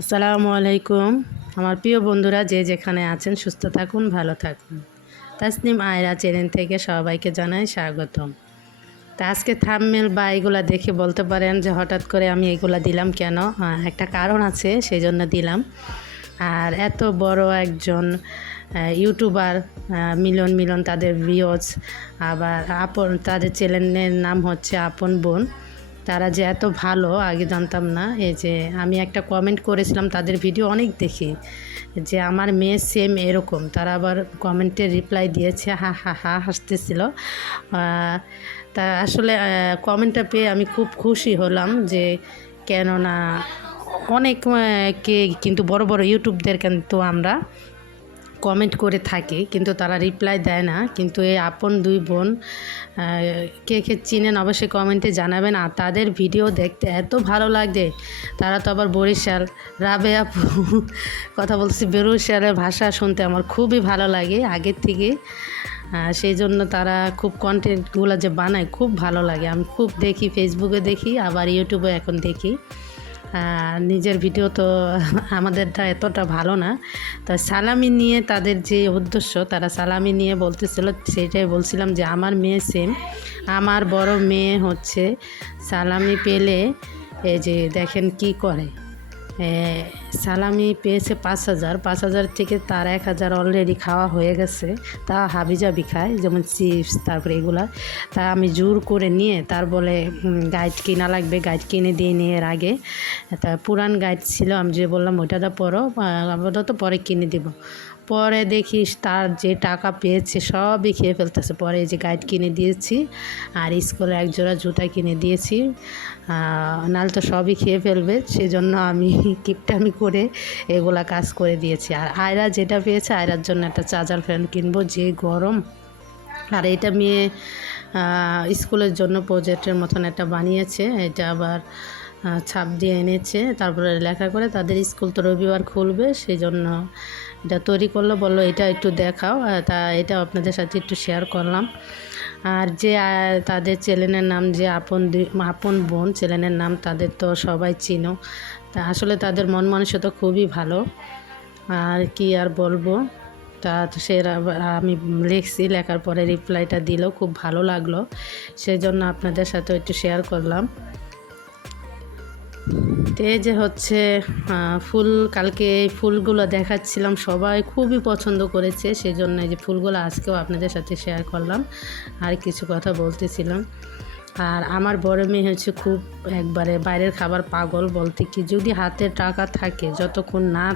আসসালামু আলাইকুম। আমার প্রিয় বন্ধুরা, যে যেখানে আছেন, সুস্থ থাকুন, ভালো থাকুন। তাসনিম আয়রা চ্যানেল থেকে সবাইকে জানাই স্বাগতম। তা আজকে থামমেল বা এগুলা দেখে বলতে পারেন যে হঠাৎ করে আমি এগুলা দিলাম কেন? একটা কারণ আছে সেই জন্য দিলাম। আর এত বড় একজন ইউটিউবার মিলন মিলন তাদের ভিওজ আবার আপন, তাদের চ্যানেলের নাম হচ্ছে আপন বোন। তারা যে এত ভালো, আগে জানতাম না। এই যে আমি একটা কমেন্ট করেছিলাম তাদের ভিডিও অনেক দেখি, যে আমার মেয়ে সেম এরকম। তারা আবার কমেন্টে রিপ্লাই দিয়েছে, হা হা হা, হাসতেছিল। তা আসলে কমেন্টটা পেয়ে আমি খুব খুশি হলাম যে কেননা অনেক কে কিন্তু বড় বড় ইউটিউবদের কিন্তু আমরা কমেন্ট করে থাকি, কিন্তু তারা রিপ্লাই দেয় না। কিন্তু এই আপন দুই বোন কে কে চিনেন অবশ্যই কমেন্টে জানাবেন। আর তাদের ভিডিও দেখতে এত ভালো লাগে তারা তো আবার বরিশাল রাবে আপু কথা বলছি বরিশালের ভাষা শুনতে আমার খুবই ভালো লাগে আগের থেকে। সেই জন্য তারা খুব কন্টেন্টগুলো যে বানায় খুব ভালো লাগে। আমি খুব দেখি ফেসবুকে দেখি, আবার ইউটিউবে এখন দেখি। নিজের ভিডিও তো আমাদেরটা এতটা ভালো না। তো সালামি নিয়ে তাদের যে উদ্দেশ্য, তারা সালামি নিয়ে বলতেছিল, সেটাই বলছিলাম যে আমার মেয়ে সেম আমার বড় মেয়ে হচ্ছে সালামি পেলে এই যে দেখেন কি করে। সালামি পেয়েছে পাঁচ হাজার। পাঁচ হাজার থেকে তার এক হাজার অলরেডি খাওয়া হয়ে গেছে। তা হাবিজাবি খায়, যেমন চিপস, তারপরে এগুলা। তা আমি জোর করে নিয়ে তার বলে গাইড কিনা লাগবে গাইড কিনে দিয়ে নিয়ে এর আগে। তা পুরান গাইড ছিল, আমি যে বললাম ওইটা তো পরো আপাতত পরে কিনে দিব। পরে দেখিস তার যে টাকা পেয়েছে সবই খেয়ে ফেলতেছে। পরে যে গাইড কিনে দিয়েছি আর স্কুলে এক জোড়া জুতা কিনে দিয়েছি। নাহলে তো সবই খেয়ে ফেলবে। সেজন্য আমি কিপটামি করে এগুলা কাজ করে দিয়েছি। আর আয়রা যেটা পেয়েছে, আয়রার জন্য একটা চার্জার ফ্যান কিনবো, যে গরম। আর এটা মেয়ে স্কুলের জন্য প্রজেক্টের মতন একটা বানিয়েছে। এটা আবার ছাপ দিয়ে এনেছে, তারপরে লেখা করে তাদের স্কুল তো রবিবার খুলবে সেই জন্য এটা তৈরি করল। বলল, এটা একটু দেখাও তা এটা আপনাদের সাথে একটু শেয়ার করলাম। আর যে তাদের ছেলেনের নাম, যে আপন আপন বোন, ছেলেনের নাম তাদের তো সবাই চিনো। তা আসলে তাদের মন মানসিকতা খুবই ভালো। আর কি আর বলব, তা সে আমি লিখছি, লেখার পরে রিপ্লাইটা দিল, খুব ভালো লাগল। সেই জন্য আপনাদের সাথে একটু শেয়ার করলাম। এই যে হচ্ছে ফুল, কালকে এই ফুলগুলো দেখাচ্ছিলাম সবাই, খুবই পছন্দ করেছে সেই জন্য এই যে ফুলগুলো আজকেও আপনাদের সাথে শেয়ার করলাম, আর কিছু কথা বলতেছিলাম। আর আমার বড় মেয়ে হচ্ছে খুব একবারে বাইরের খাবার পাগল বলতে কি, যদি হাতে টাকা থাকে, যতক্ষণ না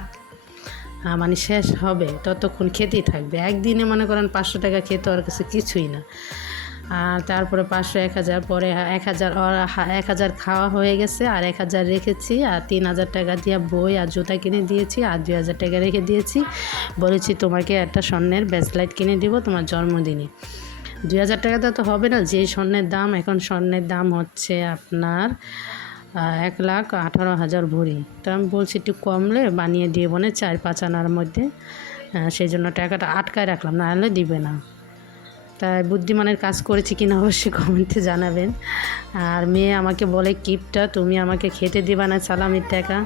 মানে শেষ হবে, ততক্ষণ খেতেই থাকবে। একদিনে মনে করেন পাঁচশো টাকা খেতে ওর কাছে কিছুই না। আর তারপরে পাঁচশো এক হাজার, পরে এক হাজার এক হাজার খাওয়া হয়ে গেছে, আর এক হাজার রেখেছি, আর তিন হাজার টাকা দিয়ে বই আর জুতা কিনে দিয়েছি, আর দুই হাজার টাকা রেখে দিয়েছি। বলেছি তোমাকে একটা স্বর্ণের ব্যাসলাইট কিনে দিব তোমার জন্মদিনে। দুই হাজার টাকাতে তো হবে না, যে স্বর্ণের দাম, এখন স্বর্ণের দাম হচ্ছে আপনার এক লাখ আঠারো হাজার ভরি। তো আমি বলছি একটু কমলে বানিয়ে দিয়ে বোনে চার পাঁচ আনার মধ্যে সেই জন্য টাকাটা আটকায় রাখলাম না হলে দিবে না। তাই বুদ্ধিমানের কাজ করেছি কিনা অবশ্যই কমেন্টে জানাবেন। আর মেয়ে আমাকে বলে, কিপটা, তুমি আমাকে খেতে দিবা না সালামির টাকা।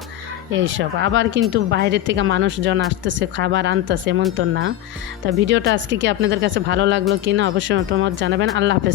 এইসব। আবার কিন্তু বাইরের থেকে মানুষজন আসতেছে, খাবার আনতেছে, এমন তো না। তা ভিডিওটা আজকে কি আপনাদের কাছে ভালো লাগল কিনা অবশ্যই মতামত জানাবেন। আল্লাহ হাফেজ।